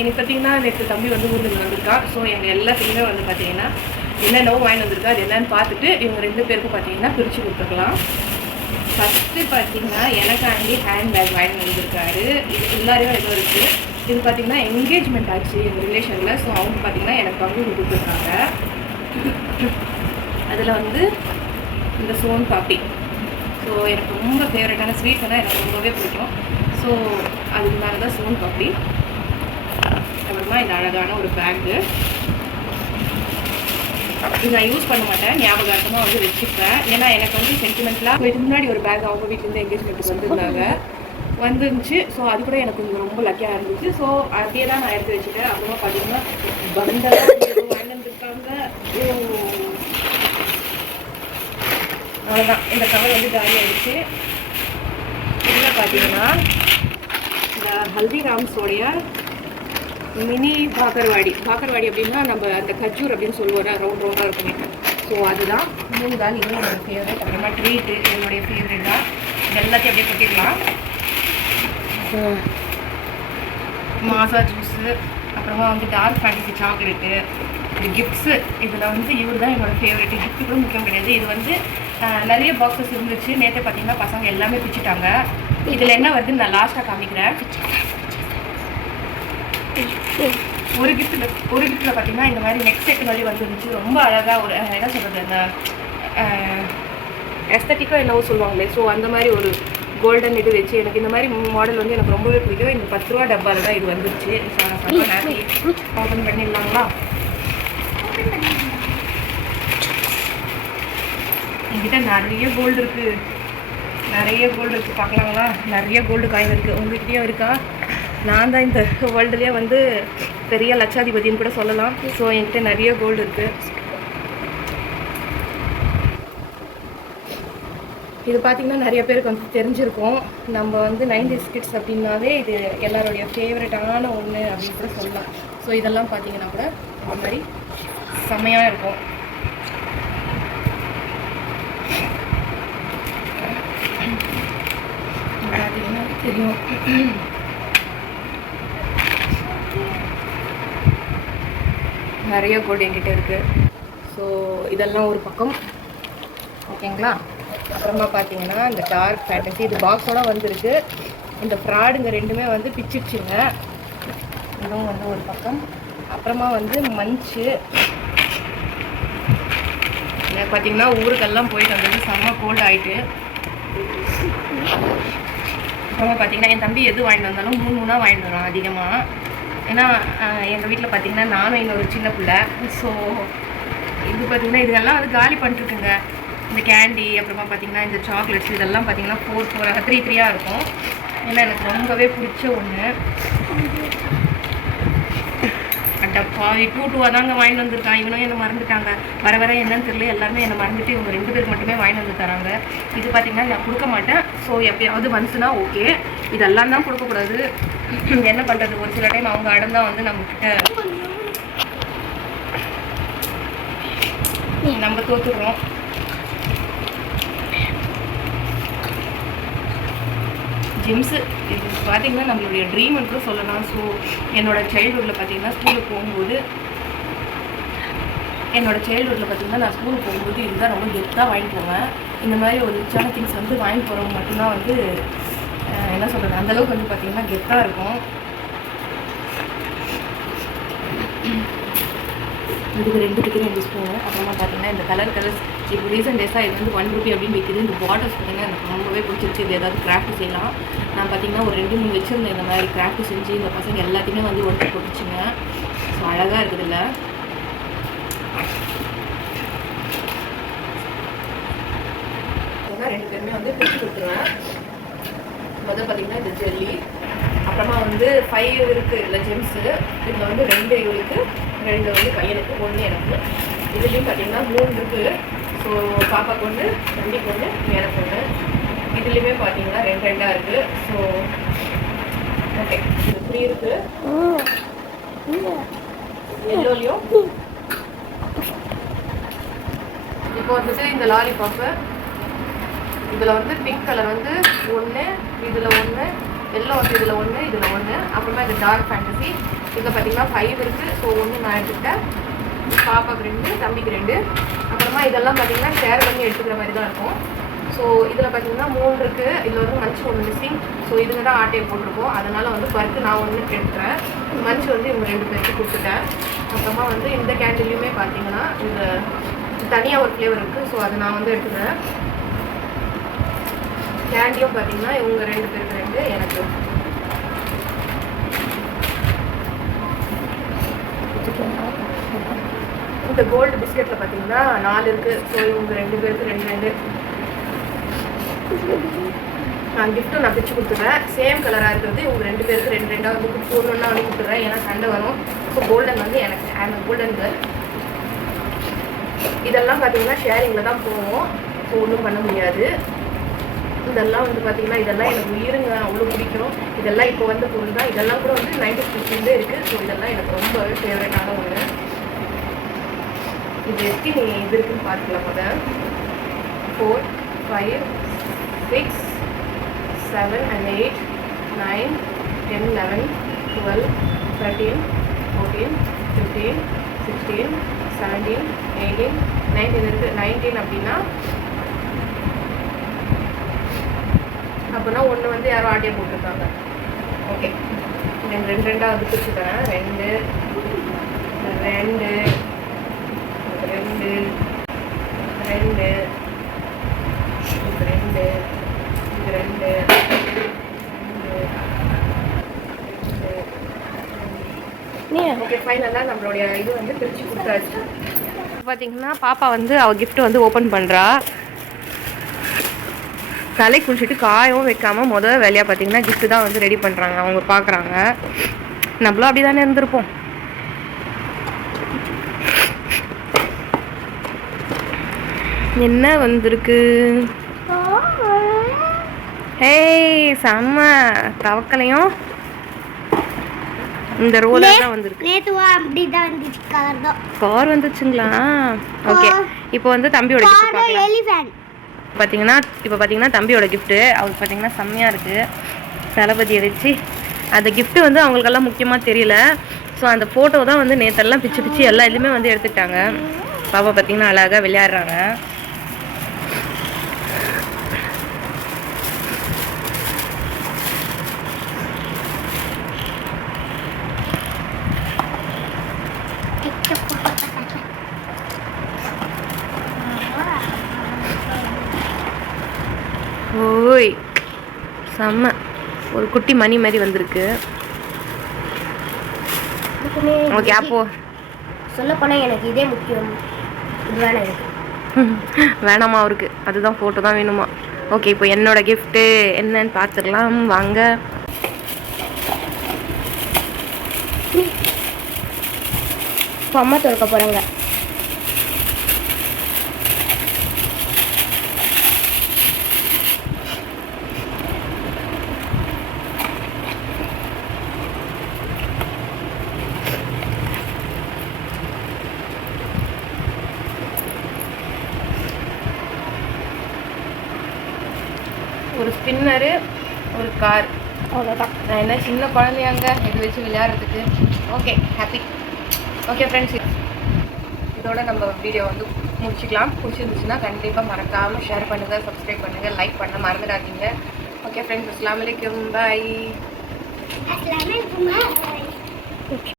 எனக்கு பார்த்தீங்கன்னா நேற்று தம்பி வந்து ஊருக்கு வந்திருக்கா. ஸோ எங்கள் எல்லாத்துக்குமே வந்து பார்த்தீங்கன்னா என்னென்னவோ வாங்கி வந்திருக்கா. அது என்னென்னு பார்த்துட்டு இவங்க 2 பேருக்கும் பார்த்தீங்கன்னா பிரித்து கொடுத்துக்கலாம். ஃபஸ்ட்டு பார்த்தீங்கன்னா எனக்காண்டி ஹேண்ட் பேக் வாங்கி வந்திருக்காரு. இது ஃபுல்லாகவே ஏதோ இருக்குது. இது பார்த்தீங்கன்னா என்கேஜ்மெண்ட் ஆச்சு எங்கள் ரிலேஷனில். ஸோ அவங்க பார்த்தீங்கன்னா எனக்கு பங்கு கொடுத்துருக்காங்க. அதில் வந்து இந்த சோன் பாப்பி. ஸோ எனக்கு ரொம்ப ஃபேவரட்டான ஸ்வீட்ஸ்னால் எனக்கு ரொம்பவே பிடிக்கும். ஸோ அதுக்கு மேலே தான் சோன் பாப்பி. அப்புறமா இந்த அழகான ஒரு பேக்கு. இது நான் யூஸ் பண்ண மாட்டேன், ஞாபகார்த்தமாக வந்து வச்சுப்பேன். ஏன்னா எனக்கு வந்து சென்டிமெண்ட்லாம் இதுக்கு முன்னாடி ஒரு பேக் அவங்க வீட்டிலேருந்து எங்கேஜ்மெண்ட்டுக்கு வந்துருந்தாங்க வந்துருந்துச்சு. ஸோ அது கூட எனக்கு கொஞ்சம் ரொம்ப லக்கியாக இருந்துச்சு. ஸோ அப்படியே தான் நான் எடுத்து வச்சுட்டேன். அப்புறமா பார்த்தீங்கன்னா பண்டெல்லாம் வாங்கி வந்துருக்காங்க. அவ்வளோதான், இந்த கவர் வந்து காலியாகிடுச்சு. இதில் பார்த்தீங்கன்னா இந்த ஹல்திராம்ஸோடைய மினி பாக்கர்வாடி அப்படின்னா நம்ம அந்த கஜூர் அப்படின்னு சொல்லுவோம், ரவுண்ட் ரவுண்டாக இருக்குமே. ஸோ அதுதான் 3 தான். இதுவும் என்னோடய ஃபேவரட். அப்புறமா ட்ரீட்டு என்னுடைய ஃபேவரட் தான். இது எல்லாத்தையும் அப்படியே கொட்டிடலாம். மாசா ஜூஸு, அப்புறமா வந்து டார்க் ஃபேண்டசி சாக்லேட்டு, இது கிஃப்ட்ஸு. இதில் வந்து இவர் தான் என்னோடய ஃபேவரெட்டு. கிஃப்ட்டு கூட முக்கியம் கிடையாது. இது வந்து நிறைய பாக்ஸஸ் இருந்துச்சு. நேற்று பார்த்தீங்கன்னா பசங்க எல்லாமே பிச்சுட்டாங்க. இதில் என்ன வருதுன்னு நான் லாஸ்ட்டாக காமிக்கிறேன். ஒரு கிஃப்ட்டில் பார்த்தீங்கன்னா இந்த மாதிரி நெக் செட் மாதிரி வந்துருந்துச்சு. ரொம்ப அழகாக ஒரு என்ன சொல்கிறது, அந்த எஸ்தட்டிக்காக என்னவோ சொல்லுவாங்களே. ஸோ அந்த மாதிரி ஒரு கோல்டன் இது வச்சு எனக்கு இந்த மாதிரி மாடல் வந்து எனக்கு ரொம்பவே பிடிக்கும். இந்த 10 ரூபா டப்பாவில் தான் இது வந்துருச்சு. ஸோ நான் ரொம்ப ஹாப்பி. ஓப்பன் பண்ணிடலாங்களா? என்கிட்ட நிறைய கோல்டு இருக்குது, பார்க்கலாங்களா? நிறைய கோல்டு காயின் இருக்குது. உங்கள்கிட்டயும் இருக்கா? நான் தான் இந்த வேர்ல்டுலேயே வந்து பெரிய லட்சாதிபதினு கூட சொல்லலாம். ஸோ என்கிட்ட நிறைய கோல்டு இருக்குது. இது பார்த்திங்கன்னா நிறைய பேருக்கு வந்து தெரிஞ்சிருக்கும். நம்ம வந்து 90s கிட்ஸ் அப்படின்னாவே இது எல்லாருடைய ஃபேவரட்டான ஒன்று அப்படின்னு கூட சொல்லலாம். ஸோ இதெல்லாம் பார்த்திங்கன்னா கூட இந்த மாதிரி செம்மையாக இருக்கும். பார்த்திங்கன்னா தெரியும். நிறைய கோல்டு என்கிட்ட இருக்குது. ஸோ இதெல்லாம் ஒரு பக்கம், ஓகேங்களா? அப்புறமா பார்த்தீங்கன்னா இந்த டார்க் ஃபேண்டசி, இது பாக்ஸோட வந்துருக்கு. இந்த ஃப்ராடுங்க 2மே வந்து பிச்சிடுச்சுங்க. இதுவும் வந்து ஒரு பக்கம். அப்புறமா வந்து மஞ்சு பார்த்தீங்கன்னா ஊருக்கெல்லாம் போயிட்டு வந்தது செம்ம கோல்டு ஆகிட்டு. அப்புறமா பார்த்தீங்கன்னா என் தம்பி எது வாங்கிட்டு வந்தாலும் 3 வாங்கிட்டு வரோம் அதிகமாக. ஏன்னா எங்கள் வீட்டில் பார்த்தீங்கன்னா நானும் இன்னொரு சின்ன பிள்ளை. ஸோ இது பார்த்திங்கன்னா இதெல்லாம் வந்து காலி பண்ணிட்டுருக்குங்க. இந்த கேண்டி, அப்புறமா பார்த்திங்கன்னா இந்த சாக்லேட்ஸ், இதெல்லாம் பார்த்திங்கன்னா 4 3 இருக்கும். ஏன்னா எனக்கு ரொம்பவே பிடிச்ச ஒன்று. அட்டப்பா 2 தாங்க வாங்கிட்டு வந்துருக்கான். இவனும் என்னை மறந்துட்டாங்க. வர என்னன்னு தெரியல, எல்லாருமே என்னை மறந்துட்டு இவங்க 2 பேருக்கு மட்டுமே வாங்கிட்டு வந்து தராங்க. இது பார்த்திங்கன்னா நான் கொடுக்க மாட்டேன். ஸோ எப்பயாவது வந்துச்சுன்னா ஓகே, இதெல்லாம் தான் கொடுக்கக்கூடாது. என்ன பண்ணுறது, ஒரு சில டைம் அவங்க இடம் தான் வந்து நம்மக்கிட்ட நம்ம தோற்றுக்கிறோம். ஜிம்ஸு இது பார்த்திங்கன்னா நம்மளுடைய ட்ரீம்னு கூட சொல்லலாம். ஸோ என்னோடய சைல்ட்ஹுட்டில் பார்த்திங்கன்னா ஸ்கூலுக்கு போகும்போது நான் ஸ்கூலுக்கு போகும்போது இதுதான் ரொம்ப கெத்தாக வாங்கிட்டு போவேன். இந்த மாதிரி ஒரு ரிச்சான திங்ஸ் வந்து வாங்கி போகிறவங்க மட்டும்தான் வந்து என்ன சொல்கிறது, அந்தளவுக்கு வந்து பார்த்திங்கன்னா கெத்தாக இருக்கும். இதுக்கு 2 ஸ்பூனு. அப்புறமா பார்த்தீங்கன்னா இந்த கலர்ஸ் இப்போ ரீசெண்ட் டேஸாக இது வந்து 1 ரூபி அப்படின்னு விற்கிது. இந்த பாட்டில்ஸ் பார்த்திங்கன்னா எனக்கு ரொம்பவே பிடிச்சிருச்சு. இது ஏதாவது கிராஃப்ட் செய்யலாம். நான் பார்த்திங்கன்னா ஒரு 2-3 வச்சுருந்தேன் இந்த மாதிரி கிராஃப்ட் செஞ்சு. இந்த பசங்க எல்லாத்தையுமே வந்து ஒன்று போட்டுச்சுங்க. ஸோ அழகாக இருக்குது. இல்லை 2 பேருமே வந்து பிடிச்சி கொடுத்துருவேன். முதல் பார்த்திங்கன்னா இந்த ஜெல்லி, அப்புறமா வந்து 5 இருக்குது இல்லை ஜெம்ஸு. இதில் வந்து 2 இவருக்கு, 2 வந்து பையனுக்கு, 1 எனக்கு. இதுலேயும் பார்த்திங்கன்னா 3 இருக்குது. ஸோ பாப்பாவுக்கு ஒன்று, தம்பிக்கு ஒன்று, எனக்கு ஒன்று. இதுலேயுமே பார்த்தீங்கன்னா 2 இருக்குது. ஸோ ஓகே, இது 3 இருக்குது. எல்லோலையும் இப்போ வந்துட்டு இந்த லாலிபாப்பு இதில் வந்து பிங்க் கலர் வந்து 1, இதில் 1, எல்லோ வந்து இதில் 1, இதில் 1. அப்புறமா இது டார்க் ஃபேண்டசி, இதில் பார்த்தீங்கன்னா 5 இருக்குது. ஸோ ஒன்று நான் எடுத்துக்கிட்டேன், பாப்பாவுக்கு 2, தம்பிக்கு 2. அப்புறமா இதெல்லாம் பார்த்தீங்கன்னா ஷேர் பண்ணி எடுத்துக்கிற மாதிரி தான் இருக்கும். ஸோ இதில் பார்த்தீங்கன்னா 3 இருக்குது. இதில் வந்து மஞ்சு ஒன்று மிஸ்ஸிங். ஸோ இதுங்க தான் ஆட்டையை போட்டிருக்கோம். அதனால் வந்து பர்க்கு நான் ஒன்று எடுத்துக்கிறேன், மஞ்சு வந்து இவங்க 2 பேருக்கு கொடுத்துட்டேன். அப்புறமா வந்து இந்த கேண்டிலையுமே பார்த்தீங்கன்னா இந்த தனியாக ஒரு ஃப்ளேவர் இருக்குது. ஸோ அதை நான் வந்து எடுத்துக்கிறேன். கேண்டியும் பார்த்தீங்கன்னா இவங்க 2 பேருக்கு 2, எனக்கு இந்த கோல்டு பிஸ்கெட்டில் பார்த்தீங்கன்னா 4 இருக்குது. ஸோ இவங்க 2 பேருக்கு 2 நான் கிஃப்ட்டும் நான் பிரித்து கொடுத்துட்றேன். சேம் கலராக இருக்கிறது இவங்க 2 பேருக்கு 2 வந்து ஒன்றா வந்து கொடுத்துட்றேன். ஏன்னா சண்டை வரும். ஸோ கோல்டன் வந்து எனக்கு அந்த கோல்டன் கேர்ள். இதெல்லாம் பார்த்தீங்கன்னா ஷேரிங்கில் தான் போவோம். ஸோ ஒன்றும் பண்ண முடியாது. இதெல்லாம் வந்து பார்த்தீங்கன்னா இதெல்லாம் எனக்கு உயிருங்க, அவ்வளோ பிடிக்கும். இதெல்லாம் இப்போ வந்து பொருள் தான். இதெல்லாம் கூட வந்து 90s கிட்ஸ்லேருந்தே இருக்குது. ஸோ இதெல்லாம் எனக்கு ரொம்ப ஃபேவரட்டான ஒன்று. இது எத்தனை இது இருக்குன்னு பார்த்துக்கலாம். முதல் 4, 5, 6, 7 and 8, 9, 10, 11, 12, 13, 14, 15, 16, 17, 18, 19 இருக்குது. 19 அப்படின்னா அப்போனா ஒன்று வந்து யாரும் ஆட்டியை போட்டிருக்காங்க. ஓகே, நான் 2 வந்து பிரிச்சுக்கிறேன். 2, 2, 2, 2, 2, 2. ஓகே, ஃபைனலாக நம்மளுடைய இது வந்து பிரித்து கொடுத்தாச்சு. பார்த்தீங்கன்னா பாப்பா வந்து அவள் கிஃப்ட் வந்து ஓப்பன் பண்ணுறா. தலை குளிச்சுட்டு காயவும் வைக்காமல் முதல் வேலையாக பார்த்தீங்கன்னா கிஃப்ட்டு தான் வந்து ரெடி பண்ணுறாங்க. அவங்க பார்க்குறாங்க. நம்மளும் அப்படி தானே இருந்திருப்போம். என்ன வந்திருக்கு? ஏய் செம்ம தவக்கலையும் இந்த ரோலர் தான் வந்திருக்கு. கார் வந்துச்சுங்களா? ஓகே, இப்போ வந்து தம்பியோட கிஃப்ட் பார்க்கலாம். பார்த்தீங்கன்னா தம்பியோட கிஃப்ட்டு அவருக்கு பார்த்தீங்கன்னா செம்மையாக இருக்குது. தளபதியை வச்சு அந்த கிஃப்ட்டு வந்து அவங்களுக்கெல்லாம் முக்கியமாக தெரியல. ஸோ அந்த ஃபோட்டோ தான் வந்து நேற்றெல்லாம் பிச்சு எல்லா இதுலேயுமே வந்து எடுத்துக்கிட்டாங்க. பாப்பா பார்த்தீங்கன்னா அழகாக விளையாடுறாங்க. ஓய் செம்ம ஒரு குட்டி மணி மாதிரி வந்திருக்கு. ஓகே, அப்போ சொல்லப்போனால் எனக்கு இதே முக்கியம். இது வேணாம் எனக்கு. வேணாமா அவருக்கு? அதுதான் ஃபோட்டோ தான் வேணுமா? ஓகே, இப்போ என்னோட கிஃப்ட்டு என்னன்னு பார்த்துக்கலாம் வாங்க. இப்போ அம்மா திறக்க போகிறாங்க. ஒரு ஸ்பின்னரு, ஒரு கார், அவ்வளோதான். நான் என்ன சின்ன குழந்தையாங்க இது வச்சு விளையாடுறதுக்கு. Okay, happy. ஓகே ஃப்ரெண்ட்ஸ், இதோட நம்ம வீடியோ வந்து முடிச்சுக்கலாம். பிடிச்சிருந்துச்சுன்னா கண்டிப்பாக மறக்காமல் ஷேர் பண்ணுங்கள், சப்ஸ்கிரைப் பண்ணுங்கள், லைக் பண்ண மறந்துடாதீங்க. ஓகே ஃப்ரெண்ட்ஸ், அஸ்ஸலாமு அலைக்கும், பாய்.